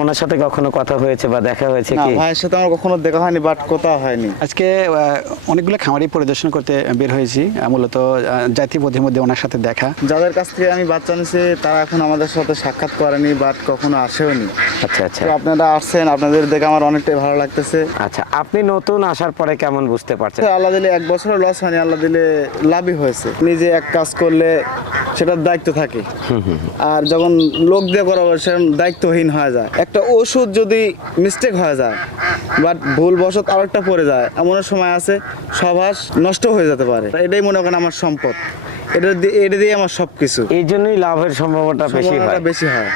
ওনার সাথে কখনো কথা হয়েছে বা দেখা হয়েছে না কি? ভাইয়ের সাথে আমার কখনো দেখা হয়নি বাট কথা হয়নি। আজকে অনেকগুলো খামারই পরিদর্শন করতে বের হয়েছি মূলত জাতীয় পথের মধ্যে ওনার সাথে দেখা। যাদের কাছ থেকে আমি বাচ্চা নিয়েছি তারা এখন আমাদের সাথে সাক্ষাৎ করেনি বাট কখনো আসেওনি। আচ্ছা আচ্ছা। আপনারা আসছেন আপনাদের দেখে আমার অনেকটাই ভালো লাগতেছে। আচ্ছা আপনি নতুন আসার পরে কেমন বুঝতে পারছেন? আল্লাহ দিলে এক বছরও লস হয়নি আল্লাহ দিলে লাভই হয়েছে। নিজে এক কাজ করলে সেটার দায়িত্ব থাকে। আর যখন লোক দিয়ে করা হয়, দায়িত্বহীন হয়ে যায়। একটা ওষুধ যদি মিস্টেক হয়ে যায় বাট ভুলবশত আর একটা পড়ে যায় এমন সময় আছে সবাস নষ্ট হয়ে যেতে পারে। এটাই মনে করেন আমার সম্পদ। এটা এটা দিয়ে আমার সব কিছু এই জন্যই লাভের সম্ভাবনাটা বেশি হয়। বেশি হয়।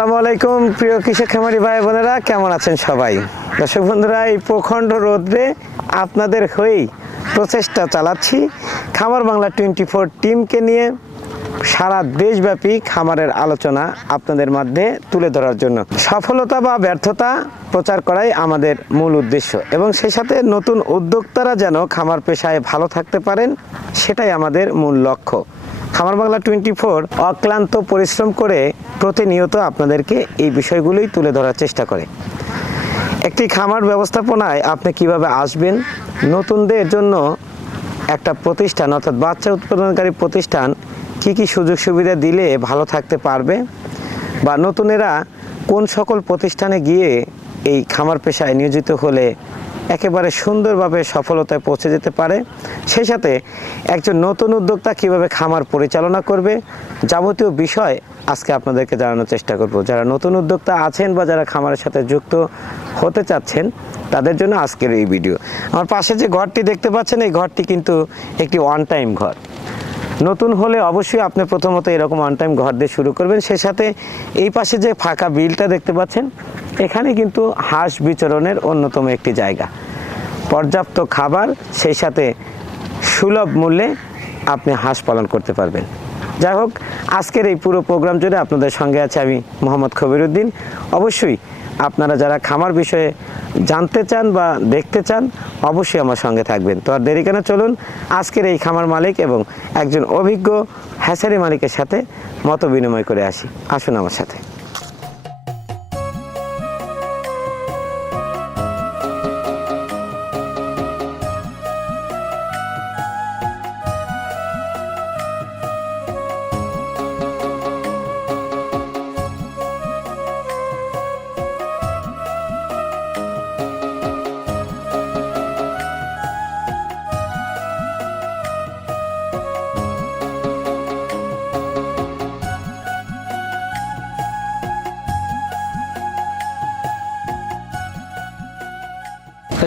আসসালামু আলাইকুম, প্রিয় কৃষক খামারি ভাই বোনেরা, কেমন আছেন সবাই? দর্শক বন্ধুরা, এই প্রখণ্ড রোদ্রে আপনাদের হয়েই প্রচেষ্টা চালাচ্ছি খামার বাংলা টোয়েন্টি ফোর টিমকে নিয়ে সারা দেশব্যাপী খামারের আলোচনা আপনাদের মধ্যে তুলে ধরার জন্য। সফলতা বা ব্যর্থতা প্রচার করাই আমাদের মূল উদ্দেশ্য এবং সেই সাথে নতুন উদ্যোক্তারা যেন খামার পেশায় ভালো থাকতে পারেন, সেটাই আমাদের মূল লক্ষ্য। খামার বাংলা টোয়েন্টি ফোর অক্লান্ত পরিশ্রম করে প্রতিনিয়ত আপনাদেরকে এই বিষয়গুলোই তুলে ধরার চেষ্টা করে। একটি খামার ব্যবস্থাপনায় আপনি কীভাবে আসবেন, নতুনদের জন্য একটা প্রতিষ্ঠান, অর্থাৎ বাচ্চা উৎপাদনকারী প্রতিষ্ঠান কি কি সুযোগ সুবিধা দিলে ভালো থাকতে পারবে, বা নতুনেরা কোন সকল প্রতিষ্ঠানে গিয়ে এই খামার পেশায় নিয়োজিত হলে একেবারে সুন্দরভাবে সফলতায় পৌঁছে যেতে পারে। সেই সাথে একজন নতুন উদ্যোক্তা কীভাবে খামার পরিচালনা করবে যাবতীয় বিষয় আজকে আপনাদেরকে জানানোর চেষ্টা করব। যারা নতুন উদ্যোক্তা আছেন বা যারা খামারের সাথে যুক্ত হতে চাচ্ছেন, তাদের জন্য আজকের এই ভিডিও। আমার পাশে যে ঘরটি দেখতে পাচ্ছেন, এই ঘরটি কিন্তু একটি ওয়ান টাইম ঘর। নতুন হলে অবশ্যই আপনি প্রথমত এরকম অন টাইম ঘর দিয়ে শুরু করবেন। সেই সাথে এই পাশে যে ফাঁকা বিলটা দেখতে পাচ্ছেন, এখানে কিন্তু হাঁস বিচরণের অন্যতম একটি জায়গা। পর্যাপ্ত খাবার, সেই সাথে সুলভ মূল্যে আপনি হাঁস পালন করতে পারবেন। যাই হোক, আজকের এই পুরো প্রোগ্রাম জুড়ে আপনাদের সঙ্গে আছে আমি মোহাম্মদ খবিরুদ্দিন। অবশ্যই আপনারা যারা খামার বিষয়ে জানতে চান বা দেখতে চান অবশ্যই আমার সঙ্গে থাকবেন। তো আর দেরি কেন? চলুন, আজকের এই খামার মালিক এবং একজন অভিজ্ঞ হ্যাসারি মালিকের সাথে মত বিনিময় করে আসি। আসুন আমার সাথে।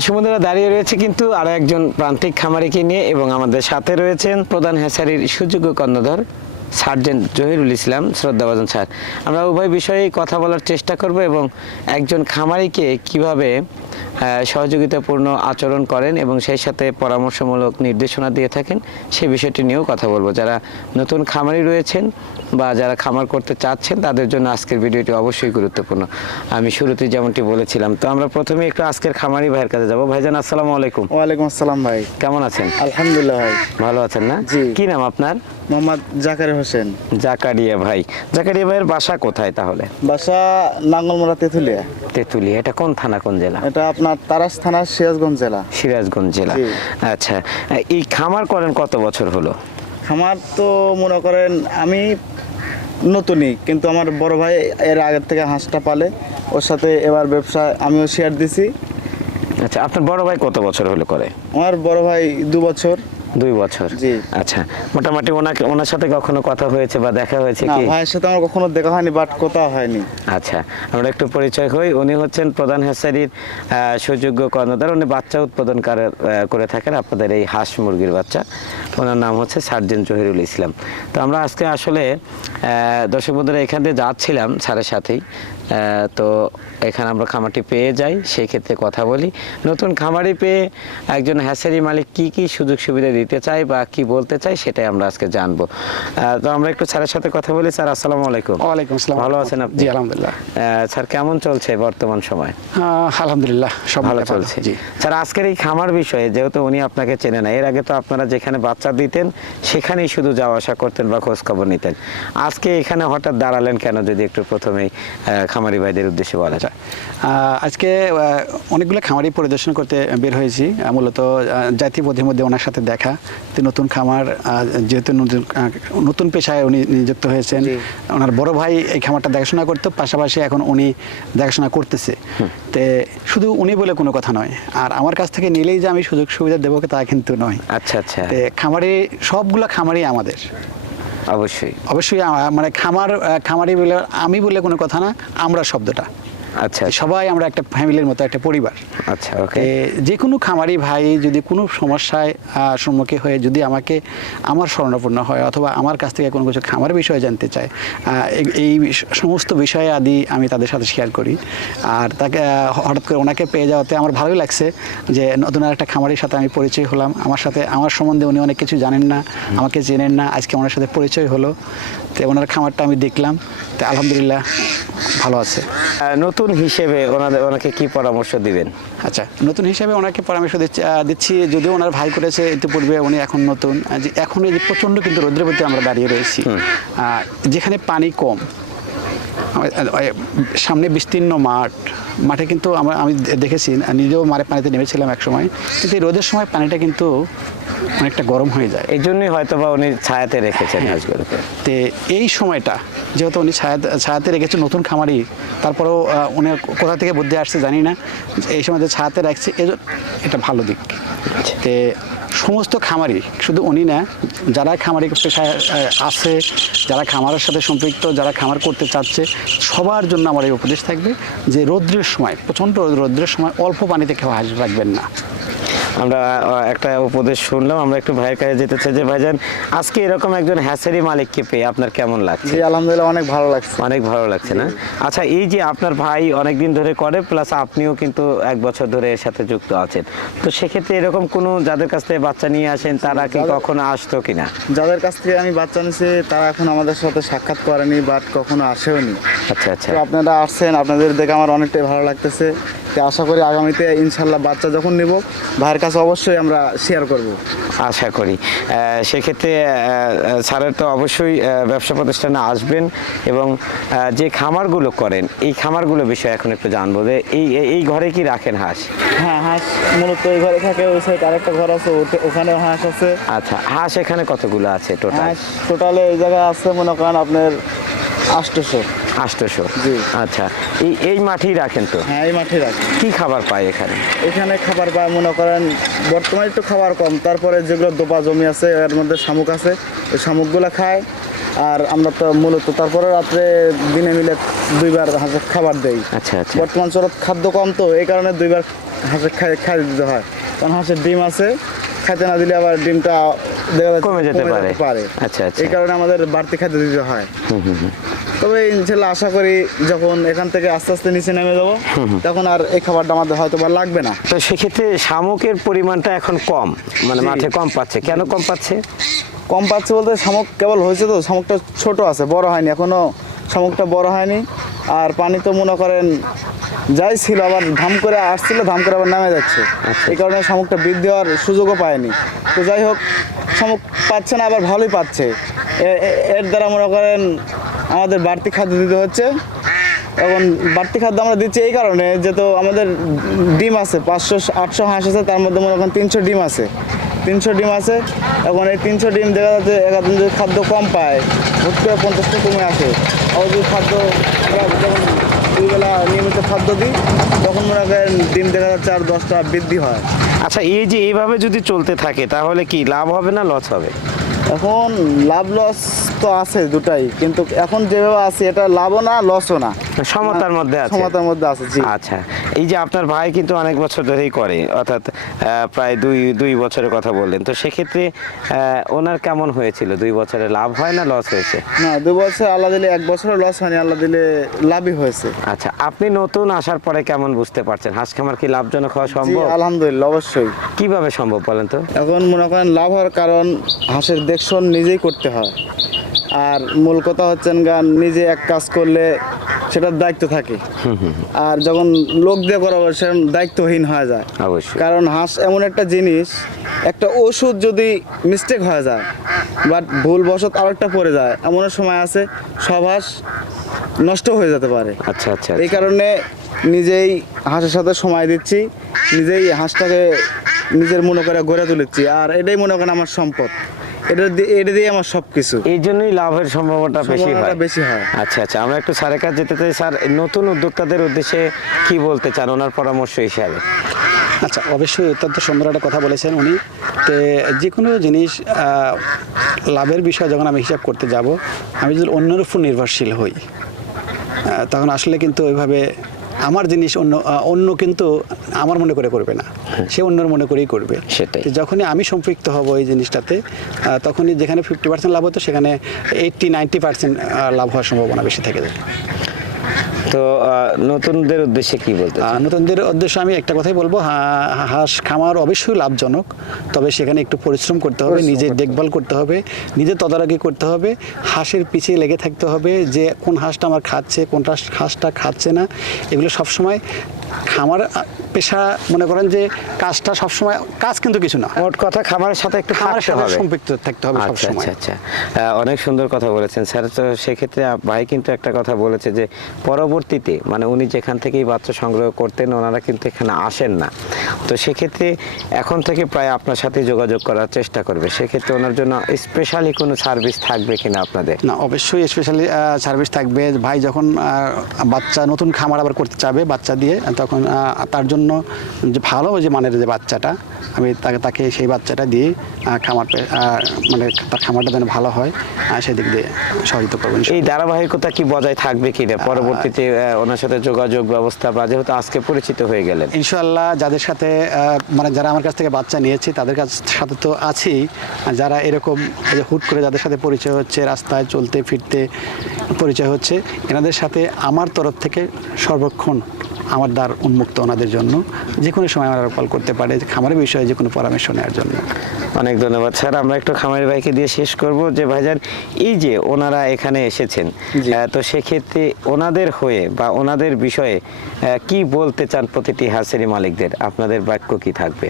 সুমন্দরা দাঁড়িয়ে রয়েছে কিন্তু আরও একজন প্রান্তিক খামারিকে নিয়ে এবং আমাদের সাথে রয়েছেন প্রধান হেসারির সুযোগ্য কর্ণধর, সার্জেন্ট জহিরুল ইসলাম। শ্রদ্ধাভাজন স্যার, আমরা উভয় বিষয়ে কথা বলার চেষ্টা করব এবং একজন খামারিকে কীভাবে সহযোগিতাপূর্ণ আচরণ করেন এবং সেই সাথে পরামর্শমূলক নির্দেশনা দিয়ে থাকেন সেই বিষয়টি নিয়েও কথা বলব। যারা নতুন খামারি রয়েছেন বা যারা খামার করতে চাচ্ছেন তাদের জন্য আজকের ভিডিওটি অবশ্যই গুরুত্বপূর্ণ। আমি শুরুতে যেমনটি বলেছিলাম তো আমরা প্রথমে একটু আজকের খামারি ভাইয়ের কাছে যাব। ভাইজান আসসালামু আলাইকুম। ওয়ালাইকুম আসসালাম ভাই। কেমন আছেন? আলহামদুলিল্লাহ ভাই। ভালো আছেন না? জি। কি নাম আপনার? মোহাম্মদ জাকারি হোসেন। জাকারিয়া ভাই। জাকারিয়া ভাইয়ের বাসা কোথায় তাহলে? বাসা নাঙ্গলমোড়া তেঁতুলিয়া। তেঁতুলিয়া এটা কোন থানা কোন জেলা? এটা আপনার তারাস থানা সিরাজগঞ্জ জেলা। সিরাজগঞ্জ জেলা। আচ্ছা এই খামার করেন কত বছর হলো? আমার তো মনে করেন আমি নতুনই কিন্তু আমার বড় ভাই এর আগের থেকে হাঁসটা পালে ওর সাথে এবার ব্যবসা আমিও শেয়ার দিছি। আচ্ছা আপনার বড় ভাই কত বছর হলো করে? আমার বড় ভাই দু বছর। দুই বছর? জি। আচ্ছা মোটামুটি ওনাকে ওনার সাথে কখনো কথা হয়েছে বা দেখা হয়েছে কি? ভাইয়ের সাথে আমার কখনো দেখা হয়নি বাট কথা হয়নি। আচ্ছা আমরা একটু পরিচয় হই। উনি হচ্ছেন প্রধান হেসারির সুযোগ্য কর্ণধার। উনি বাচ্চা উৎপাদন করে- করে থাকেন আপনাদের এই হাঁস মুরগির বাচ্চা। ওনার নাম হচ্ছে সার্জেন্ট জহিরুল ইসলাম। তো আমরা আজকে আসলে আহ, দর্শক বন্ধুরা এখান দিয়ে যাচ্ছিলাম স্যারের সাথেই তো এখানে আমরা খামারটি পেয়ে যাই সেই ক্ষেত্রে কথা বলি। নতুন খামারি পেয়ে একজন হ্যাসারি মালিক কি কি সুযোগ সুবিধা দিতে চায় বা কি বলতে চায় সেটাই আমরা আজকে জানব। তো আমরা একটু স্যারের সাথে কথা বলি। স্যার আসসালামু আলাইকুম। ওয়ালাইকুম আসসালাম। ভালো আছেন আপনি? জি আলহামদুলিল্লাহ। স্যার কেমন চলছে বর্তমান সময়? আলহামদুলিল্লাহ সব ভালো চলছে। জি। স্যার আজকের এই খামার বিষয়ে যেহেতু উনি আপনাকে চেনে না এর আগে তো আপনারা যেখানে বাচ্চা দিতেন সেখানেই শুধু যাওয়া আসা করতেন বা খোঁজ খবর নিতেন। আজকে এখানে হঠাৎ দাঁড়ালেন কেন যদি একটু প্রথমেই খামারি ভাইদের উদ্দেশ্যে বলা যায়। আজকে অনেকগুলো খামারি পরিদর্শন করতে বের হয়েছি মূলত জাতীয় পথের মধ্যে ওনার সাথে দেখা নতুন খামার যেহেতু নতুন নতুন পেশায় উনি নিযুক্ত হয়েছেন ওনার বড় ভাই এই খামারটা দেখাশোনা করতো পাশাপাশি এখন উনি দেখাশোনা করতেছে। তে শুধু উনি বলে কোনো কথা নয় আর আমার কাছ থেকে নিলেই যে আমি সুযোগ সুবিধা দেবো তা কিন্তু নয়। আচ্ছা আচ্ছা। খামারে সবগুলো খামারই আমাদের। অবশ্যই। অবশ্যই মানে খামার খামারি বলে আমি বলে কোনো কথা না আমরা শব্দটা। আচ্ছা সবাই আমরা একটা ফ্যামিলির মতো একটা পরিবার। আচ্ছা ওকে। যে কোনো খামারি ভাই যদি কোনো সমস্যায় সম্মুখীন হয়ে যদি আমাকে আমার স্মরণাপন্ন হয় অথবা আমার কাছ থেকে কোনো কিছু খামার বিষয়ে জানতে চায় এই- সমস্ত বিষয়ে আদি আমি তাদের সাথে শেয়ার করি। আর তাকে হঠাৎ করে ওনাকে পেয়ে যাওয়াতে আমার ভালোই লাগছে যে নতুন একটা খামারির সাথে আমি পরিচয় হলাম। আমার সাথে আমার সম্বন্ধে উনি অনেক কিছু জানেন না আমাকে চেনেন না আজকে ওনার সাথে পরিচয় হলো। তো ওনার খামারটা আমি দেখলাম। তো আলহামদুলিল্লাহ ভালো আছে। আহ, নতুন হিসেবে ওনাদের ওনাকে কি পরামর্শ দিবেন? আচ্ছা নতুন হিসেবে ওনাকে পরামর্শ দিচ্ছি যদি দিচ্ছি যদিও ওনার ভাই করেছে ইতিপূর্বে উনি এখন নতুন। এখন এই যে প্রচণ্ড কিন্তু রৌদ্রের প্রতি আমরা দাঁড়িয়ে রয়েছি। আহ, যেখানে পানি কম সামনে বিস্তীর্ণ মাঠ। মাঠে কিন্তু আমরা আমি দেখেছি নিজেও মারে পানিতে নেমেছিলাম এক সময় কিন্তু এই রোদের সময় পানিটা কিন্তু অনেকটা গরম হয়ে যায়। এই জন্যই হয়তো বা উনি ছায়াতে রেখেছেন হ্যাঁ। তে এই সময়টা যেহেতু উনি ছায়াতে ছায়াতে রেখেছে নতুন খামারি তারপরেও উনি কোথা থেকে বুদ্ধি আসছে জানি না। এই সময় যে ছায়াতে রাখছে এটা ভালো দিক। তে সমস্ত খামারি, শুধু উনি না, যারা খামারি পেশায় আছে, যারা খামারের সাথে সম্পৃক্ত, যারা খামার করতে চাচ্ছে, সবার জন্য আমার এই উপদেশ থাকবে যে রৌদ্রের সময়, প্রচণ্ড রৌদ্রের সময় অল্প পানিতে খেয়ে হাঁস রাখবেন না। আমরা একটা উপদেশ শুনলাম আমরা একটু ভাইয়ের কাছে যেতে চাই যে ভাইজান আজকে এরকম একজন হ্যাসারি মালিককে পেয়ে আপনার কেমন লাগছে? আলহামদুলিল্লাহ অনেক ভালো লাগছে। অনেক ভালো লাগছে না? আচ্ছা এই যে আপনার ভাই অনেক দিন ধরে করে প্লাস আপনিও কিন্তু এক বছর ধরে এর সাথে যুক্ত আছেন। তো সেক্ষেত্রে এরকম কোনো যাদের কাছ থেকে বাচ্চা নিয়ে আসেন তারা কি কখনো আসতো কিনা? যাদের কাছ থেকে আমি বাচ্চা নিছি তারা এখন আমাদের সাথে সাক্ষাৎ করেনি বাট কখনো আসেওনি। আচ্ছা আচ্ছা। আপনারা আসছেন আপনাদের দেখে আমার অনেকটাই ভালো লাগতেছে। তো আশা করি আগামীতে ইনশাল্লাহ বাচ্চা যখন নেব ভাইয়ের কাছে অবশ্যই আমরা শেয়ার করব। আশা করি। সেক্ষেত্রে স্যারের তো অবশ্যই ব্যবসা প্রতিষ্ঠানে আসবেন এবং যে খামারগুলো করেন এই খামারগুলো বিষয়ে এখন একটু জানব যে এই এই- ঘরে কি রাখেন হাঁস? হ্যাঁ হাঁস মূলত এই ঘরে থাকে ওই সাইড আরেকটা ঘর আছে ওখানেও হাঁস আছে। আচ্ছা হাঁস এখানে কতগুলো আছে টোটাল টোটালে এই জায়গায় আছে মনে করেন আপনার আষ্টশো জি। আচ্ছা এই এই মাঠেই রাখেন তো? হ্যাঁ এই মাঠে রাখি। কি খাবার পায় এখানে? এখানে খাবার পায় মনে করেন বর্তমানে একটু খাবার কম। তারপরে যেগুলো দোপা জমি আছে এর মধ্যে শামুক আছে। ওই শামুকগুলো খায় আর আমরা তো মূলত তারপরে রাত্রে দিনে মিলে দুইবার হাঁসের খাবার দেই। আচ্ছা আচ্ছা। বর্তমান চরত খাদ্য কম তো এই কারণে দুইবার হাঁসের খাই খাই দিতে হয়। কারণ হাঁসের ডিম আছে খাইতে না দিলে আবার ডিমটা কমে যেতে পারে। পারে। আচ্ছা, আচ্ছা। এই কারণে আমাদের বাড়তি খাদ্য দিতে হয়। তবে ইনশাল্লাহ আশা করি যখন এখান থেকে আস্তে আস্তে নিচে নেমে যাব তখন আর এই খাবারটা আমাদের হয়তো বা লাগবে না। তো সেক্ষেত্রে শামুকের পরিমাণটা এখন কম মানে। মাঠে কম পাচ্ছে। কেন কম পাচ্ছে? কম পাচ্ছে বলতে শামুক কেবল হয়েছে তো শামুকটা ছোট আছে বড় হয়নি এখনও শামুকটা বড় হয়নি। আর পানি তো মনে করেন যাই ছিল আবার ধাম করে আসছিল ধাম করে আবার নামে যাচ্ছে। আচ্ছা। এই কারণে শামুকটা বৃদ্ধি হওয়ার সুযোগও পায়নি। তো যাই হোক শামুক পাচ্ছে না আবার ভালোই পাচ্ছে। এর দ্বারা মনে করেন আমাদের বাড়তি খাদ্য দিতে হচ্ছে। এখন বাড়তি খাদ্য আমরা দিচ্ছি এই কারণে যে তো আমাদের ডিম আছে, পাঁচশো, আটশো হাঁস আছে, তার মধ্যে মনে করেন তিনশো ডিম আছে। তিনশো ডিম আছে, এখন এই তিনশো ডিম দেখা যাচ্ছে একদিন যদি খাদ্য কম পায়, হুট করে পঞ্চাশটা কমে আসে। আবার যদি খাদ্য যখন দুই বেলা নিয়মিত খাদ্য দিই, তখন মনে করেন ডিম দেখা যাচ্ছে আর দশটা বৃদ্ধি হয়। আচ্ছা এই যে এইভাবে যদি চলতে থাকে, তাহলে কি লাভ হবে না লস হবে? এখন লাভ লস তো আছে দুটাই কিন্তু এখন যেভাবে আছে এটা লাভও না লসও না। সমতার মধ্যে আছে। সমতার মধ্যে আছে জি। আচ্ছা এই যে আপনার ভাই কিন্তু অনেক বছর ধরেই করে অর্থাৎ প্রায় দুই দুই বছরের কথা বললেন তো সেক্ষেত্রে ওনার কেমন হয়েছিল? দুই বছরে লাভ হয় না লস হয়েছে? না দু বছর আল্লাহ দিলে এক বছরও লস হয়নি আল্লাহ দিলে লাভই হয়েছে। আচ্ছা আপনি নতুন আসার পরে কেমন বুঝতে পারছেন? হাঁস খামার কি লাভজনক হওয়া জি সম্ভব? আলহামদুলিল্লাহ অবশ্যই। কীভাবে সম্ভব বলেন তো? এখন মনে করেন লাভ হওয়ার কারণ হাঁসের দেখশন নিজেই করতে হয়। আর মূল কথা হচ্ছেন গান নিজে এক কাজ করলে সেটার দায়িত্ব থাকে। আর যখন লোক দিয়ে করাবো সে দায়িত্বহীন হয়ে যায়। অবশ্যই। কারণ হাঁস এমন একটা জিনিস একটা ওষুধ যদি মিস্টেক হয়ে যায় বাট ভুল বশত আরেকটা পড়ে যায় এমন সময় আছে সব হাঁস নষ্ট হয়ে যেতে পারে। আচ্ছা আচ্ছা। এই কারণে নিজেই হাঁসের সাথে সময় দিচ্ছি নিজেই হাঁসটাকে নিজের মনে করে গড়ে তুলেছি আর এটাই মনে করেন আমার সম্পদ। এটা দিয়ে এটা দিয়ে আমার সব কিছু এই জন্যই লাভের সম্ভাবনাটা বেশি হয়। বেশি হয়। আচ্ছা আচ্ছা আমরা একটু স্যারের কাছে যেতে চাই। স্যার নতুন উদ্যোক্তাদের উদ্দেশ্যে কি বলতে চান ওনার পরামর্শ হিসাবে? আচ্ছা অবশ্যই অত্যন্ত সুন্দর একটা কথা বলেছেন উনি তো যে কোনো জিনিস লাভের বিষয় যখন আমি হিসাব করতে যাব আমি যদি অন্যের উপর নির্ভরশীল হই তখন আসলে কিন্তু ওইভাবে আমার জিনিস অন্য অন্য কিন্তু আমার মনে করে করবে না। সে অন্যর মনে করেই করবে। সেটাই। যখনই আমি সম্পৃক্ত হব এই জিনিসটাতে তখনই যেখানে ফিফটি পার্সেন্ট লাভ হতো সেখানে এইটটি নাইনটি পার্সেন্ট লাভ হওয়ার সম্ভাবনা বেশি থেকে যায়। তো নতুনদের উদ্দেশ্যে কি বলতে নতুনদের উদ্দেশ্যে আমি একটা কথাই বলব হা- হাঁস খামার অবশ্যই লাভজনক তবে সেখানে একটু পরিশ্রম করতে হবে নিজের দেখভাল করতে হবে নিজের তদারকি করতে হবে হাঁসের পিছিয়ে লেগে থাকতে হবে যে কোন হাঁসটা আমার খাচ্ছে কোনটা হাঁসটা খাচ্ছে না এগুলো সবসময় খামার পেশা মনে করেন যে কাজটা সবসময় কাজ কিন্তু কিছু না। মোট কথা খামারের সাথে একটু খামারের সাথে সম্পৃক্ত থাকতে হবে আচ্ছা সবসময়। আচ্ছা আচ্ছা। অনেক সুন্দর কথা বলেছেন। স্যার তো সেক্ষেত্রে ভাই কিন্তু একটা কথা বলেছে যে পরবর্তীতে মানে উনি যেখান থেকেই বাচ্চা সংগ্রহ করতেন ওনারা কিন্তু এখানে আসেন না। তো সেক্ষেত্রে এখন থেকে প্রায় আপনার সাথে যোগাযোগ করার চেষ্টা করবে। সেক্ষেত্রে ওনার জন্য স্পেশালি কোনো সার্ভিস থাকবে কিনা আপনাদের? না অবশ্যই স্পেশালি সার্ভিস থাকবে। ভাই যখন বাচ্চা নতুন খামার আবার করতে চাবে বাচ্চা দিয়ে তখন তার জন্য যে ভালো যে মানের যে বাচ্চাটা আমি তাকে তাকে সেই বাচ্চাটা দিয়ে খামার মানে তার খামারটা যেন ভালো হয় সেদিক দিয়ে সহযোগিতা করবেন এই ধারাবাহিকতা কি বজায় থাকবে কিনা পরবর্তীতে ওনার সাথে যোগাযোগ ব্যবস্থা বা যেহেতু আজকে পরিচিত হয়ে গেলেন। ইনশাল্লাহ যাদের সাথে মানে যারা আমার কাছ থেকে বাচ্চা নিয়েছে তাদের কাছ সাথে তো আছেই যারা এরকম হুট করে যাদের সাথে পরিচয় হচ্ছে রাস্তায় চলতে ফিরতে পরিচয় হচ্ছে এনাদের সাথে আমার তরফ থেকে সর্বক্ষণ আমার দ্বার উন্মুক্ত ওনাদের জন্য। যে কোনো সময় আমার কল করতে পারে খামারের বিষয়ে যে কোনো পরামর্শ নেওয়ার জন্য। অনেক ধন্যবাদ। স্যার আমরা একটু খামারি ভাইকে দিয়ে শেষ করব যে ভাইজান এই যে ওনারা এখানে এসেছেন তো সেক্ষেত্রে ওনাদের হয়ে বা ওনাদের বিষয়ে কি বলতে চান প্রতিটি হাসেরি মালিকদের? আপনাদের বাক্য কি থাকবে?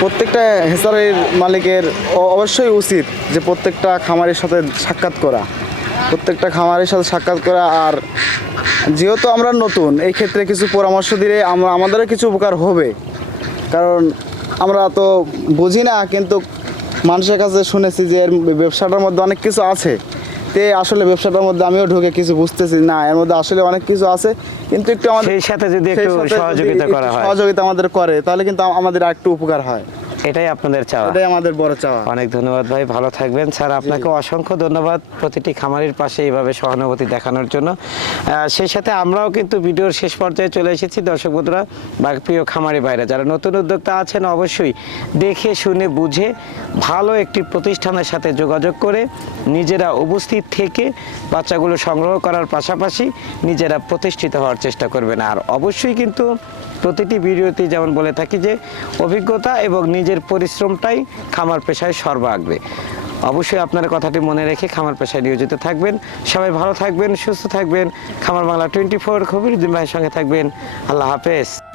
প্রত্যেকটা হেসারের মালিকের অবশ্যই উচিত যে প্রত্যেকটা খামারের সাথে সাক্ষাৎ করা। প্রত্যেকটা খামারের সাথে সাক্ষাৎ করা আর যেহেতু আমরা নতুন এই ক্ষেত্রে কিছু পরামর্শ দিলে আমরা আমাদেরও কিছু উপকার হবে। কারণ আমরা তো বুঝি না কিন্তু মানুষের কাছে শুনেছি যে এর ব্যবসাটার মধ্যে অনেক কিছু আছে। তে আসলে ব্যবসাটার মধ্যে আমিও ঢুকে কিছু বুঝতেছি না এর মধ্যে আসলে অনেক কিছু আছে কিন্তু একটু আমাদের সাথে যদি একটু সহযোগিতা করা হয়। সহযোগিতা আমাদের করে তাহলে কিন্তু আমাদের একটু উপকার হয়। এটাই আপনাদের চাওয়া। এটাই আমাদের বড় চাওয়া। অনেক ধন্যবাদ ভাই ভালো থাকবেন। স্যার আপনাকে অসংখ্য ধন্যবাদ প্রতিটি খামারির পাশে এইভাবে সহানুভূতি দেখানোর জন্য। সেই সাথে আমরাও কিন্তু ভিডিওর শেষ পর্যায়ে চলে এসেছি। দর্শক বন্ধুরা বা প্রিয় খামারি ভাইরা যারা নতুন উদ্যোক্তা আছেন অবশ্যই দেখে শুনে বুঝে ভালো একটি প্রতিষ্ঠানের সাথে যোগাযোগ করে নিজেরা উপস্থিত থেকে বাচ্চাগুলো সংগ্রহ করার পাশাপাশি নিজেরা প্রতিষ্ঠিত হওয়ার চেষ্টা করবেন। আর অবশ্যই কিন্তু প্রতিটি ভিডিওতে যেমন বলে থাকি যে, অভিজ্ঞতা এবং নিজের পরিশ্রমটাই খামার পেশায় সর্ব আঁকবে অবশ্যই আপনারা কথাটি মনে রেখে খামার পেশায় নিয়োজিত থাকবেন। সবাই ভালো থাকবেন, সুস্থ থাকবেন। খামার বাংলা টোয়েন্টি ফোর, খবির ভাইয়ের সঙ্গে থাকবেন। আল্লাহ হাফেজ।